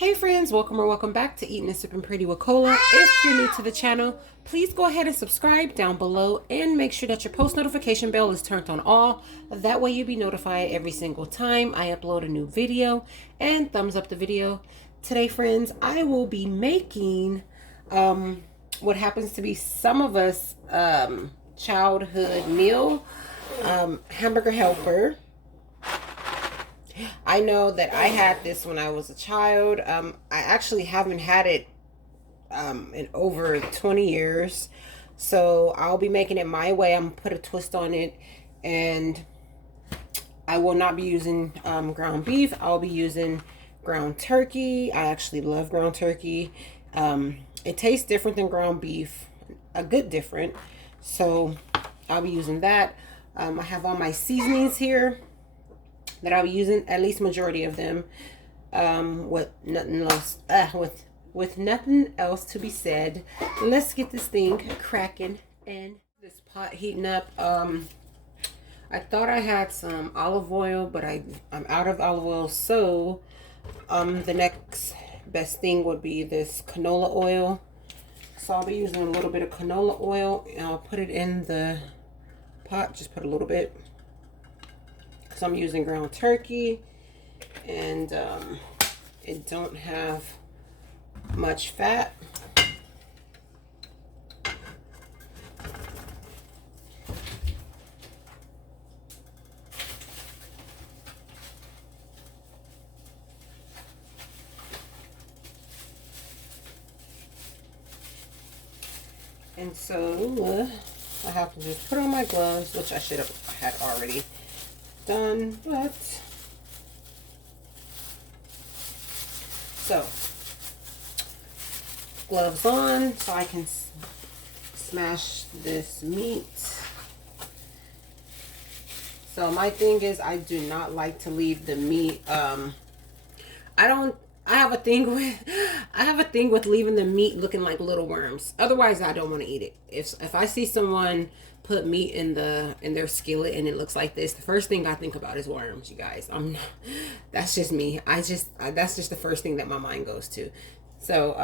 Hey friends, welcome or welcome back to Eating and Sipping Pretty with Cola. If you're new to the channel, please go ahead and subscribe down below and make sure that your post notification bell is turned on all. That way you'll be notified every single time I upload a new video, and thumbs up the video. Today friends, I will be making what happens to be some of us childhood meal, hamburger helper. I know that I had this when I was a child. I actually haven't had it in over 20 years. So I'll be making it my way. I'm going to put a twist on it. And I will not be using ground beef. I'll be using ground turkey. I actually love ground turkey. It tastes different than ground beef. A good different. So I'll be using that. I have all my seasonings here that I'll be using, at least majority of them, with nothing else with nothing else to be said. Let's get this thing cracking and this pot heating up. I thought I had some olive oil, but I'm out of olive oil, so the next best thing would be this canola oil. So I'll be using a little bit of canola oil, and I'll put it in the pot. Just put a little bit. I'm using ground turkey, and it don't have much fat. And so I have to just put on my gloves, which I should have had already done, but so gloves on so I can smash this meat. So my thing is, I do not like to leave the meat. I have a thing with leaving the meat looking like little worms. Otherwise I don't want to eat it. If I see someone put meat in their skillet and it looks like this, the first thing I think about is worms, you guys. That's just me. That's just the first thing that my mind goes to. So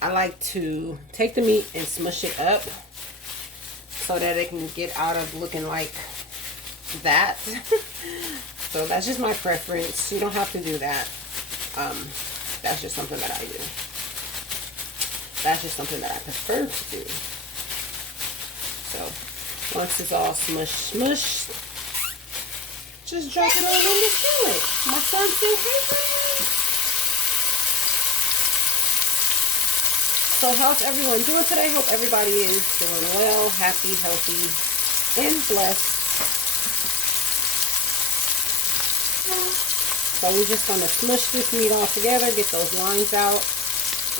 I like to take the meat and smush it up so that it can get out of looking like that. So that's just my preference. You don't have to do that. That's just something that I do. That's just something that I prefer to do. So once it's all smushed, just drop it on in the skillet. My son said, hey, girl. So how's everyone doing today? Hope everybody is doing well, happy, healthy, and blessed. So we're just going to smush this meat all together, get those lines out,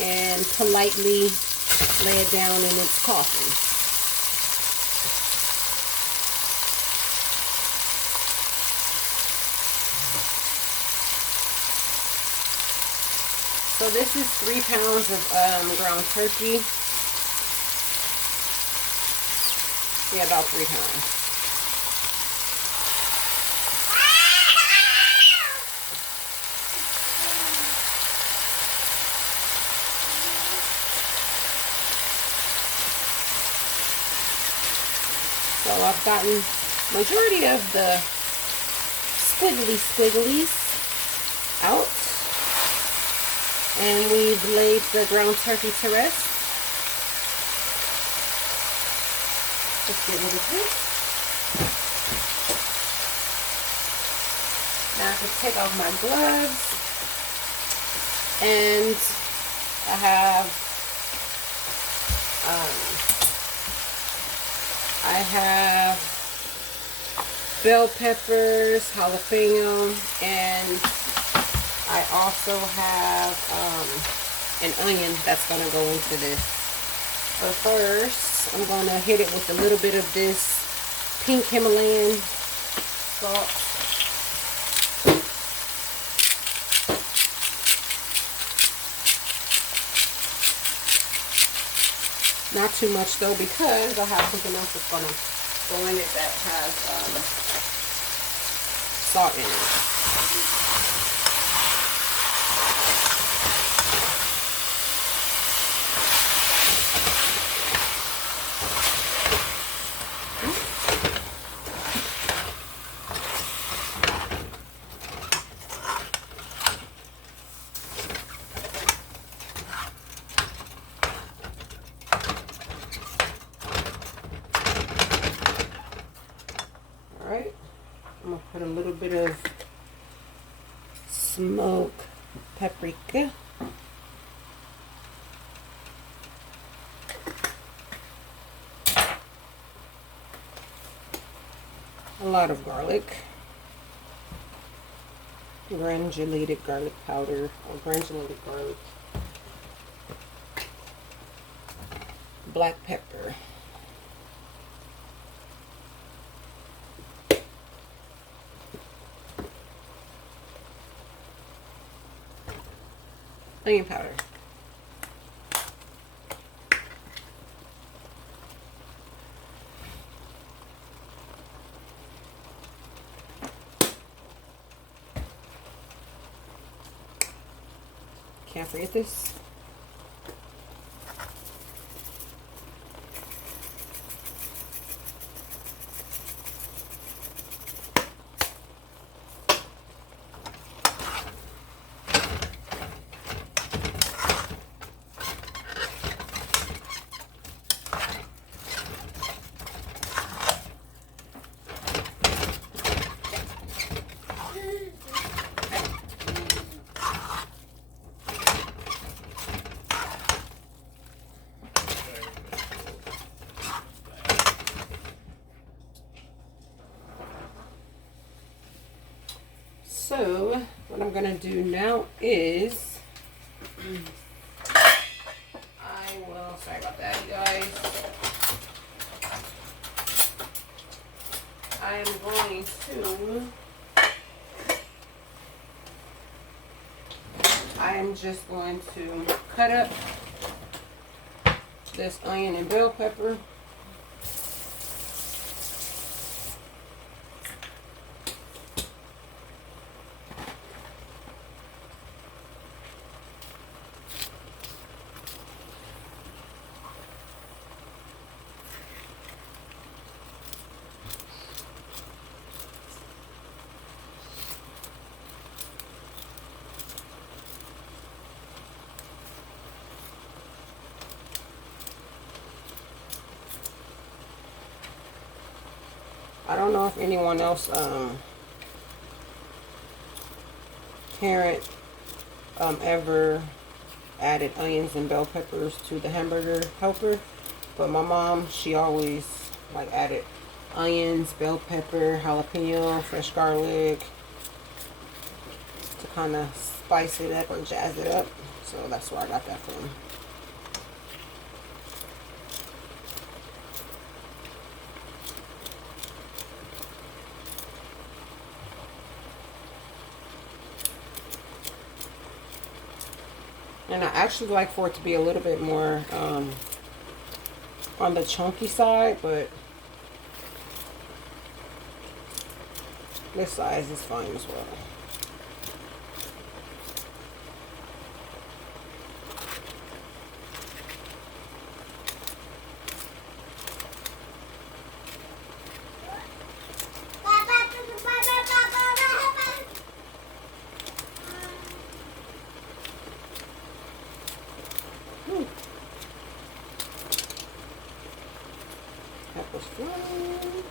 and politely lay it down in its coffin. So this is 3 pounds of ground turkey. Yeah, about 3 pounds. So I've gotten majority of the squigglies out. And we've laid the ground turkey to rest. Just get rid of this. Now I can take off my gloves. And I have bell peppers, jalapeno, and I also have an onion that's going to go into this. But first, I'm going to hit it with a little bit of this pink Himalayan salt. Not too much though, because I have something else that's going to go in it that has salt in it. smoked paprika. A lot of garlic. Granulated garlic powder or granulated garlic. Black pepper. Onion powder. Can't forget this. So what I'm gonna do now is sorry about that, you guys. I am going just going to cut up this onion and bell pepper. I don't know if anyone else parent ever added onions and bell peppers to the hamburger helper, but my mom, she always like added onions, bell pepper, jalapeno, fresh garlic to kind of spice it up or jazz it up. So that's where I got that from. And I actually like for it to be a little bit more on the chunky side, but this size is fine as well. Peppers flying.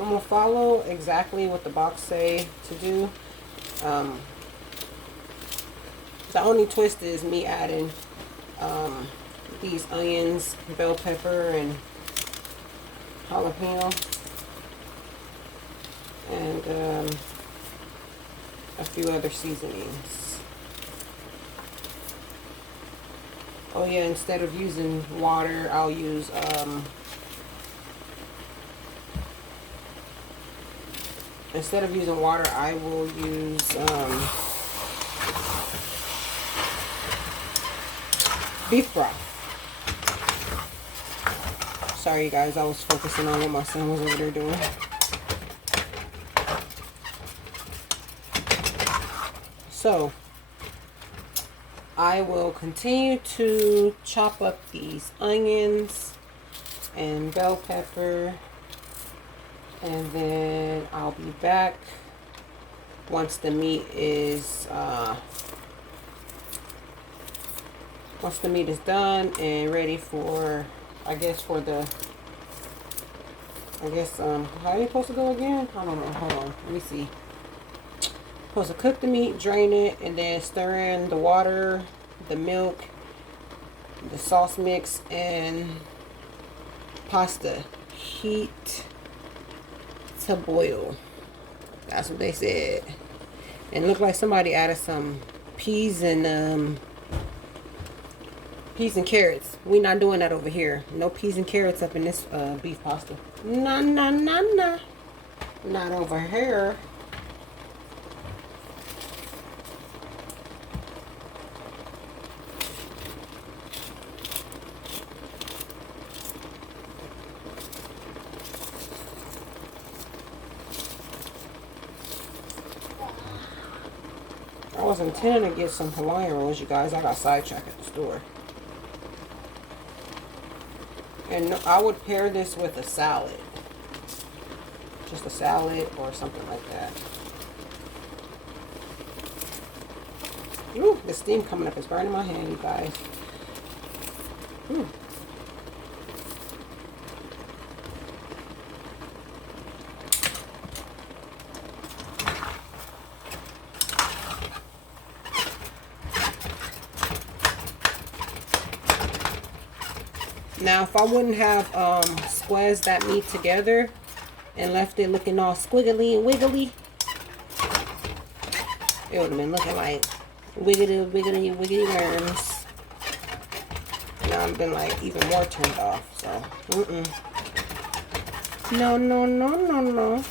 I'm going to follow exactly what the box say to do. The only twist is me adding these onions, bell pepper, and jalapeno, and a few other seasonings. Oh yeah, instead of using water, I'll use instead of using water, I will use beef broth. Sorry, you guys, I was focusing on what my son was over there doing. So, I will continue to chop up these onions and bell pepper, and then I'll be back once the meat is done and ready for, how are you supposed to go again? I don't know. Hold on. Let me see. Supposed to cook the meat, drain it, and then stir in the water, the milk, the sauce mix, and pasta. Heat to boil. That's what they said. And it looked like somebody added some peas and carrots. We not doing that over here. No peas and carrots up in this beef pasta. Nah. Not over here. I was intending to get some Hawaiian rolls, you guys. I got sidetracked at the store. And I would pair this with a salad. Just a salad or something like that. Ooh, the steam coming up is burning my hand, you guys. Ooh. Now, if I wouldn't have squeezed that meat together and left it looking all squiggly and wiggly, it would have been looking like wiggly worms. Now I've been like even more turned off. So, no.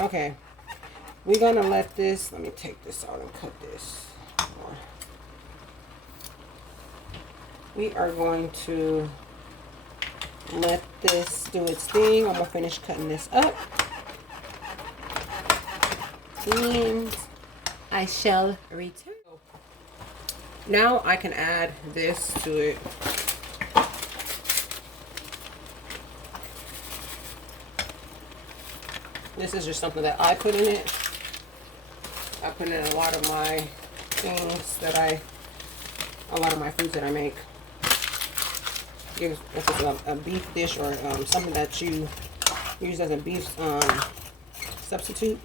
Okay, we're gonna let this. Let me take this out and cut this. We are going to let this do its thing. I'm going to finish cutting this up. And I shall return. Now I can add this to it. This is just something that I put in it. I put in a lot of my things that a lot of my foods that I make. If it's a beef dish or something that you use as a beef substitute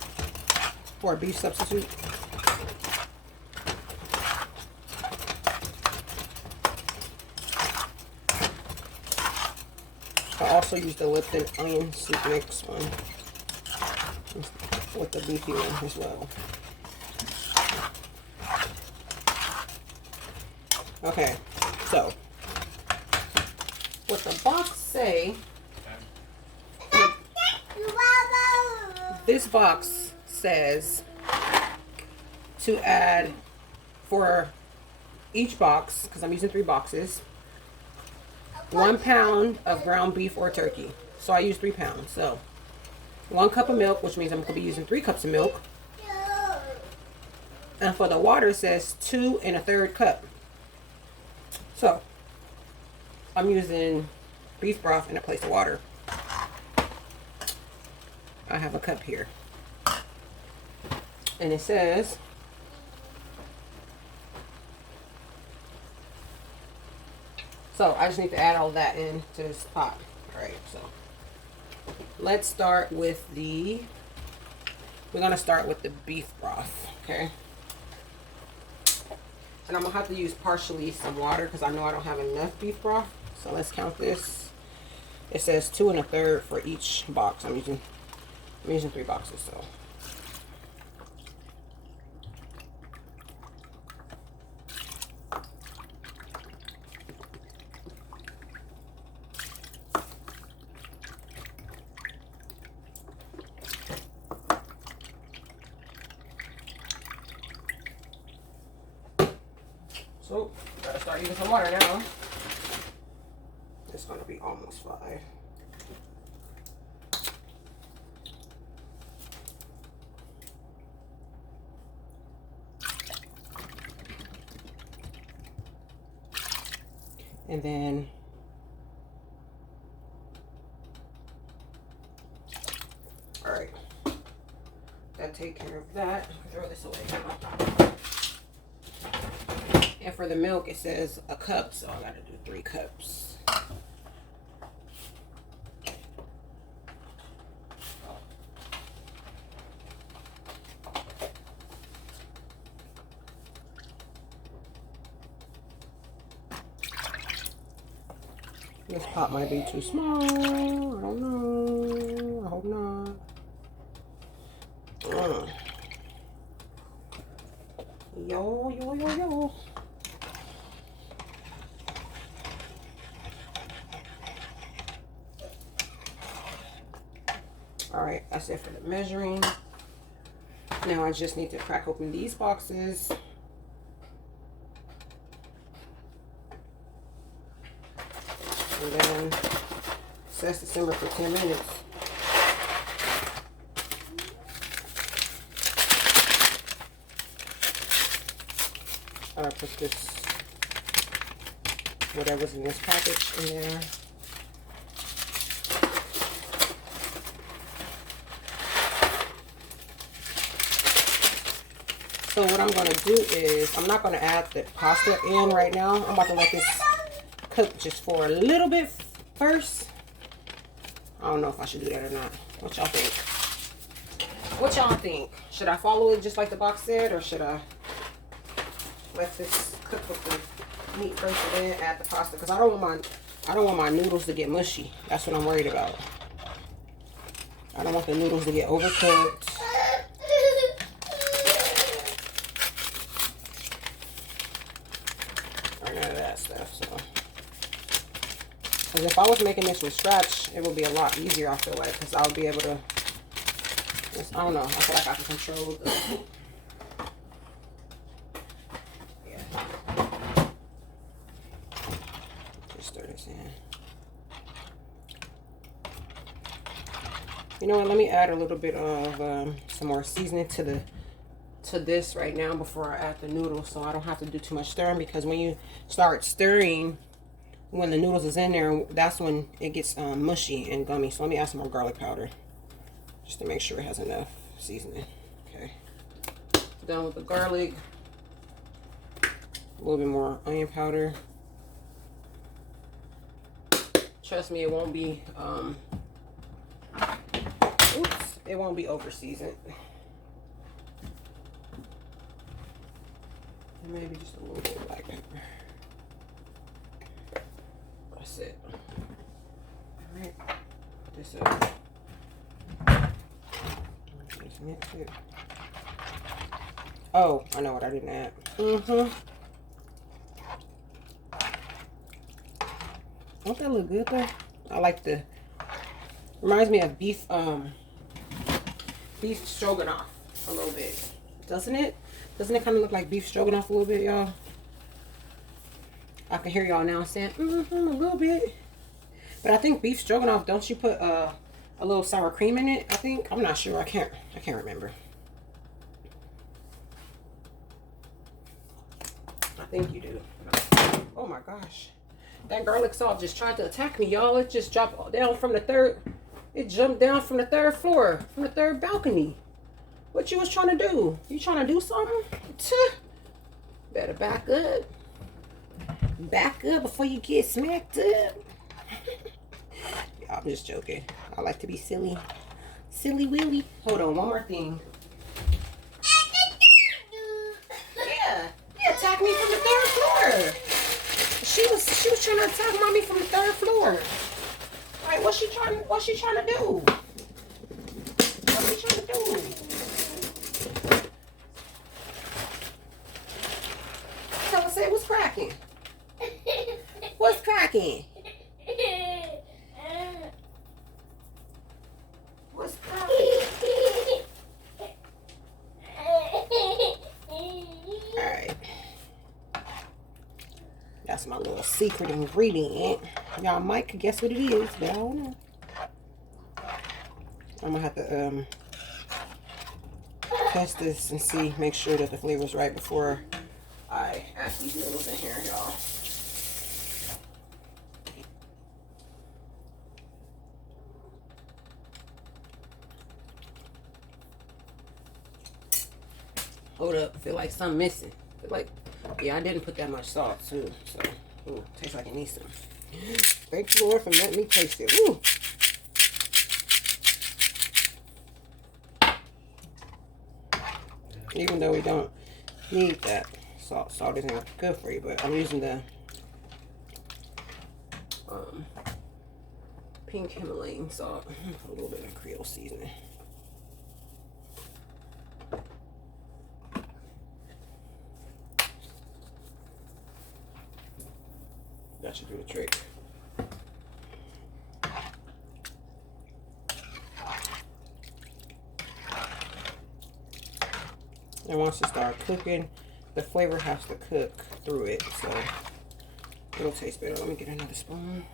or a beef substitute. I also use the Lipton onion soup mix one with the beefy one as well. Okay, so what the box say, this box says to add for each box, because I'm using 3 boxes, 1 pound of ground beef or turkey. So I use 3 pounds. So 1 cup of milk, which means I'm going to be using 3 cups of milk. And for the water, it says 2 1/3 cup. So I'm using beef broth in a place of water. I have a cup here. And it says, so I just need to add all that into this pot. Alright, so let's start with we're going to start with the beef broth, okay? And I'm going to have to use partially some water because I know I don't have enough beef broth. So let's count this. It says 2 1/3 for each box. I'm using 3 boxes, so. Oh, gotta start using some water now. It's gonna be almost 5. And then all right, that take care of that. Throw this away now. And for the milk, it says a cup, so I gotta do 3 cups. This pot might be too small. I don't know. I hope not. Yo. All right, that's it for the measuring. Now I just need to crack open these boxes. And then it says to simmer for 10 minutes. I put this, whatever's in this package in there. So what I'm going to do is, I'm not going to add the pasta in right now. I'm about to let this cook just for a little bit first. I don't know if I should do that or not. What y'all think? What y'all think? Should I follow it just like the box said, or should I let this cook with the meat first and then add the pasta? Because I don't want my noodles to get mushy. That's what I'm worried about. I don't want the noodles to get overcooked. Or none of that stuff. So, because if I was making this from scratch, it would be a lot easier, I feel like, because I'll be able to, I don't know, I feel like I can control the, yeah. Just stir this in. You know what, let me add a little bit of some more seasoning to this right now before I add the noodles, so I don't have to do too much stirring, because when you start stirring, when the noodles is in there, that's when it gets mushy and gummy. So let me add some more garlic powder just to make sure it has enough seasoning. Okay, done with the garlic. A little bit more onion powder. Trust me, it won't be it won't be over seasoned. Maybe just a little bit of black pepper. That's it. All right, put this up. Just mix it. Oh, I know what I didn't add. Don't that look good though? I like the, reminds me of beef stroganoff a little bit, doesn't it? Doesn't it kind of look like beef stroganoff a little bit, y'all? I can hear y'all now saying, a little bit. But I think beef stroganoff, don't you put a little sour cream in it? I think. I'm not sure. I can't remember. I think you do. Oh my gosh. That garlic salt just tried to attack me, y'all. It just dropped down from the third. It jumped down from the 3rd floor, from the 3rd balcony. What you was trying to do? You trying to do something? Better back up. Back up before you get smacked up. I'm just joking. I like to be silly. Silly Willy. Hold on, one more thing. Yeah, he attacked me from the 3rd floor. She was trying to attack mommy from the 3rd floor. Like, what's she trying to do? What's she trying to do? Tell her, say what's cracking. What's cracking? What's cracking? Alright. secret ingredient. Y'all might could guess what it is, but I don't know. I'm gonna have to test this and see, make sure that the flavor's right before I add these noodles in here, y'all. Hold up, I feel like something missing. I feel like, yeah, I didn't put that much salt too, so, ooh, tastes like it needs some. Thank you, Lord, for letting me taste it. Ooh. Even though we don't need that salt. Salt isn't good for you, but I'm using the pink Himalayan salt. A little bit of Creole seasoning. That should do the trick. And once it starts cooking, the flavor has to cook through it, so it'll taste better. Let me get another spoon.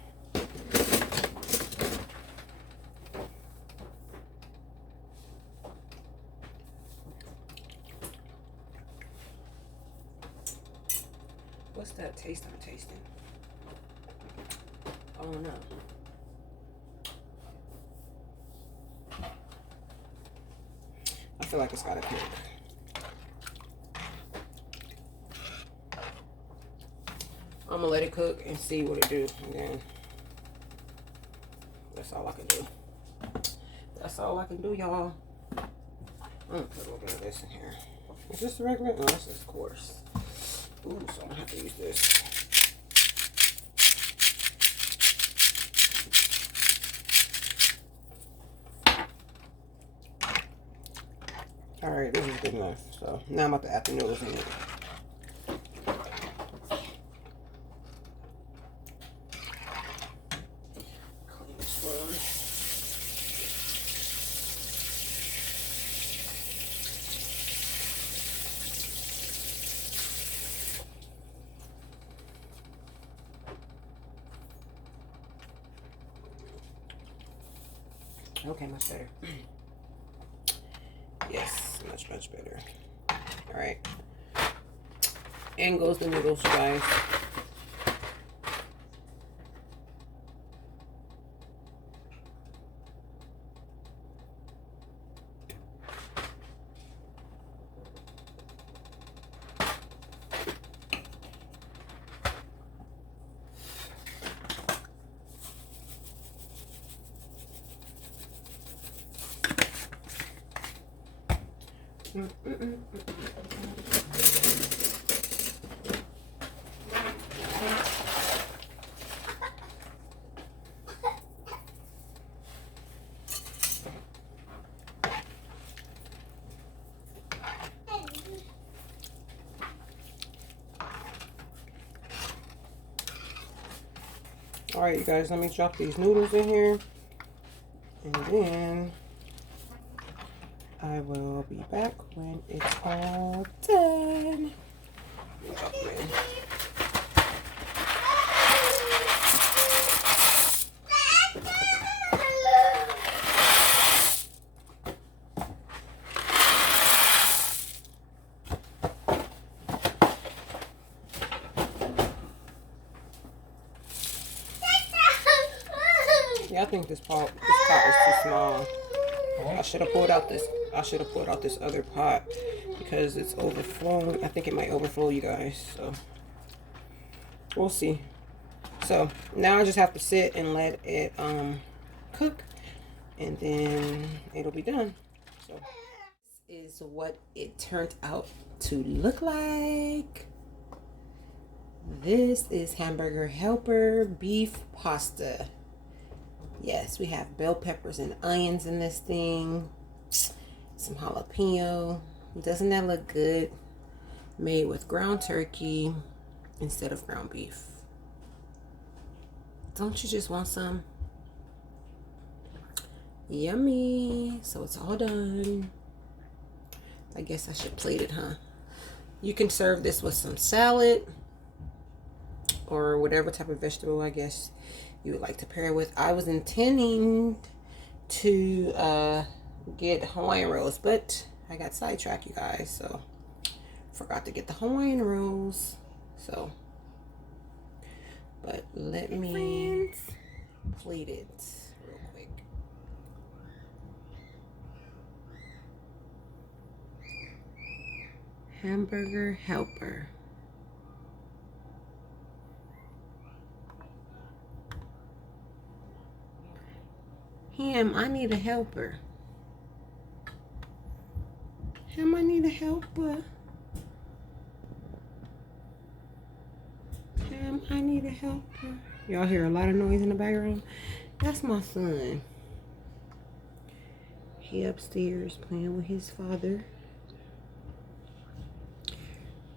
What's that taste I'm tasting? I don't know. I feel like it's gotta cook. I'm gonna let it cook and see what it do, and then that's all I can do. That's all I can do, y'all. I'm gonna put a little bit of this in here. Is this the regular? No, this is coarse. Ooh, so I'm gonna have to use this. All right, this is good enough. So now I'm about to add the noodles in it. Okay, much better. Yes, much better. All right. And goes the noodles, you guys. All right, you guys, let me drop these noodles in here, and then I will be back when it's all done. Let me drop them in. Yeah, I think this pot is too small. I should have pulled out this other pot because it's overflowing. I think it might overflow, you guys. So we'll see. So now I just have to sit and let it cook, and then it'll be done. So this is what it turned out to look like. This is hamburger helper beef pasta. Yes, we have bell peppers and onions in this thing. Some jalapeno. Doesn't that look good? Made with ground turkey instead of ground beef. Don't you just want some? Yummy. So it's all done. I guess I should plate it, huh? You can serve this with some salad, or whatever type of vegetable I guess you would like to pair it with. I was intending to get Hawaiian rolls, but I got sidetracked, you guys, so forgot to get the Hawaiian rolls. So, but let me plate it real quick. Hamburger helper. Ham, I need a helper. Ham, I need a helper. Ham, I need a helper. Y'all hear a lot of noise in the background? That's my son. He upstairs playing with his father.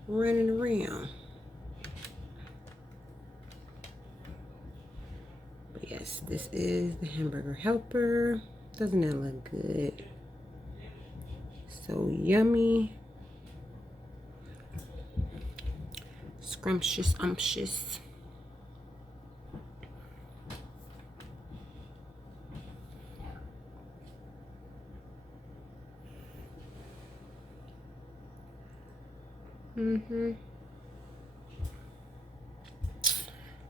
Running around. But yes, this is the hamburger helper. Doesn't that look good? So yummy. Scrumptious umptious.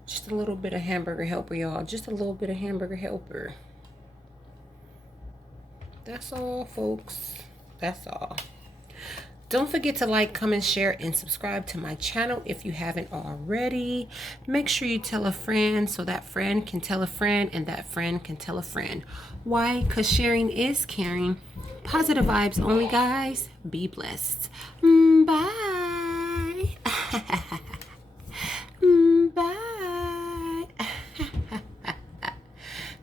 Just a little bit of hamburger helper, y'all. Just a little bit of hamburger helper. That's all, folks. That's all. Don't forget to like, comment, share, and subscribe to my channel if you haven't already. Make sure you tell a friend so that friend can tell a friend and that friend can tell a friend. Why? Because sharing is caring. Positive vibes only, guys. Be blessed. Bye. Bye.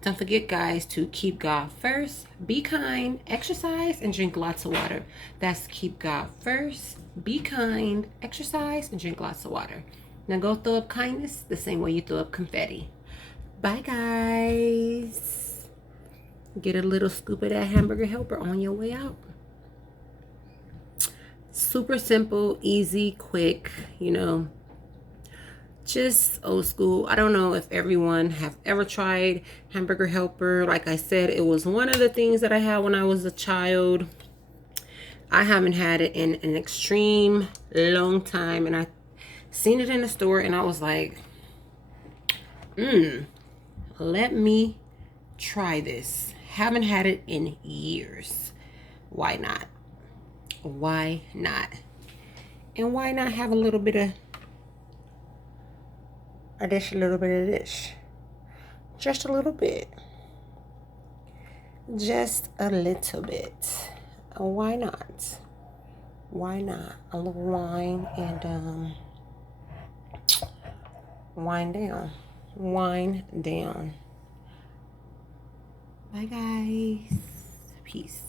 Don't forget, guys, to keep God first, be kind, exercise, and drink lots of water. That's keep God first, be kind, exercise, and drink lots of water. Now go throw up kindness the same way you throw up confetti. Bye, guys. Get a little scoop of that hamburger helper on your way out. Super simple, easy, quick, you know. Just old school. I don't know if everyone have ever tried hamburger helper. Like I said, it was one of the things that I had when I was a child. I haven't had it in an extreme long time, and I seen it in the store and I was like, let me try this. Haven't had it in years. Why not? Why not? And why not have a little bit of this, a little bit of this, just a little bit, just a little bit. Why not? Why not? A little wine and wind down. Bye, guys. Peace.